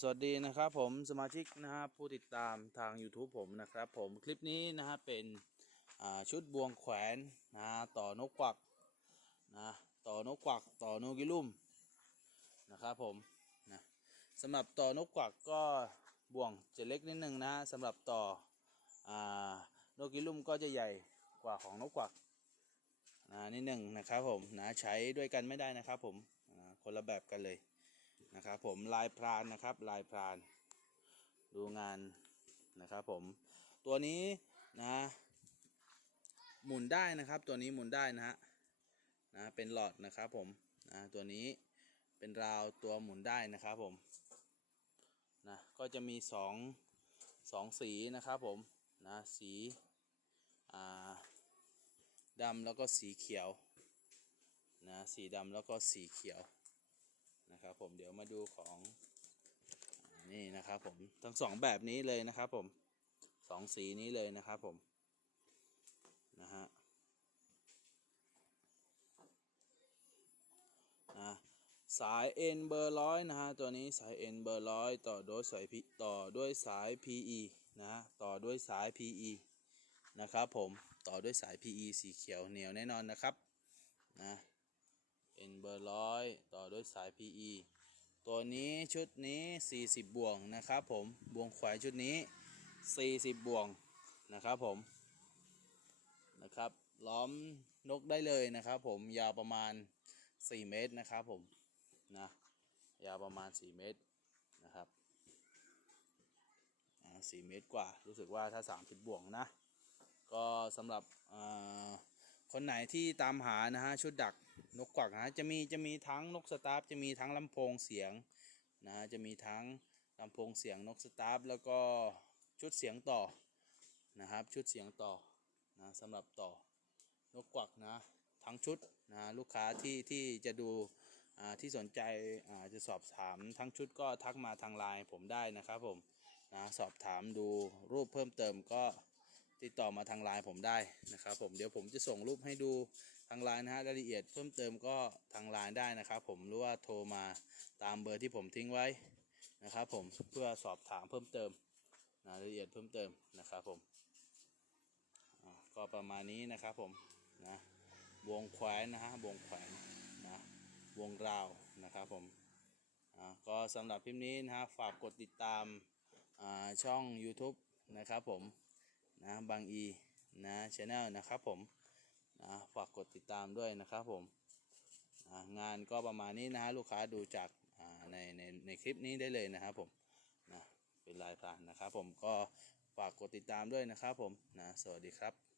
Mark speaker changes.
Speaker 1: สวัสดีนะครับผมสมาชิกนะฮะผู้ติดตามทาง YouTube ผมนะครับผมคลิปนี้นะฮะเป็นชุดบวงแขวนนะต่อนกกวักนะต่อนกกวักต่อนกกิลุ่มนะครับผมนะสำหรับต่อนกกวักก็บ่วงจะเล็กนิดนึงนะฮะสำหรับต่ออ่นกกิลุ่มก็จะใหญ่กว่าของนกกวักนะนิดหนึ่งนะครับผมนะใช้ด้วยกันไม่ได้นะครับผมอ่าคนละแบบกันเลย นะครับผมลายพรานนะครับลายพราน ดูงานนะครับผมตัวนี้นะหมุนได้นะครับ ตัวนี้หมุนได้นะฮะนะเป็นหลอดนะครับผมนะตัวนี้เป็นราวตัวหมุนได้นะครับผมนะก็จะมีสองสองสีนะครับผมนะสีอ่าดำแล้วก็สีเขียวนะสีดำแล้วก็สีเขียว นะครับผมเดี๋ยวมาดูของนี่นะครับผมทั้งสองแบบนี้เลยนะครับผมสองสีนี้เลยนะครับผมนะฮะนะสายเอ็นเบอร์ร้อยนะฮะตัวนี้สายเอ็นเบอร์ร้อยต่อด้วยสายพีต่อด้วยสาย PE นะฮะต่อด้วยสาย PE นะครับผมต่อด้วยสาย PE สีเขียวเหนียวแน่นอนนะครับนะ เอ็นเบอร์ร้อยต่อด้วยสาย PE ตัวนี้ชุดนี้ 40 บ่วงนะครับผมบ่วงแขวนชุดนี้ 40 บ่วงนะครับผมนะครับล้อมนกได้เลยนะครับผมยาวประมาณ 4 เมตรนะครับผมนะยาวประมาณ 4 เมตรนะครับอ่เมตรกว่ารู้สึกว่าถ้า 30 บ่วงนะ ก็สำหรับอ่า คนไหนที่ตามหานะฮะชุดดักนกกวักนะฮะจะมีจะมีทั้งนกสตาร์ฟจะมีทั้งลำโพงเสียงนะฮะจะมีทั้งลำโพงเสียงนกสตาร์ฟแล้วก็ชุดเสียงต่อนะครับชุดเสียงต่อนะสำหรับต่อนกกวักนะทั้งชุดนะลูกค้าที่ที่จะดูอ่าที่สนใจอ่าจะสอบถามทั้งชุดก็ทักมาทางไลน์ผมได้นะครับผมนะสอบถามดูรูปเพิ่มเติมก็ ติดต่อมาทางไลน์ผมได้นะครับผมเดี๋ยวผมจะส่งรูปให้ดูทางไลน์นะฮะรายละเอียดเพิ่มเติมก็ทางไลน์ได้นะครับผมหรือว่าโทรมาตามเบอร์ที่ผมทิ้งไว้นะครับผมเพื่อสอบถามเพิ่มเติมรายละเอียดเพิ่มเติมนะครับผมก็ประมาณนี้นะครับผมนะวงแขวนนะฮะวงแขวนนะวงราวนะครับผมอ่าก็สำหรับคลิปนี้นะฮะฝากกดติดตามอ่าช่อง YouTube นะครับผม นะบางอีนะชาแนลนะครับผมนะฝากกดติดตามด้วยนะครับผมนะงานก็ประมาณนี้นะฮะลูกค้าดูจากในในในคลิปนี้ได้เลยนะครับผมนะเป็นลายพรานนะครับผมก็ฝากกดติดตามด้วยนะครับผมนะสวัสดีครับ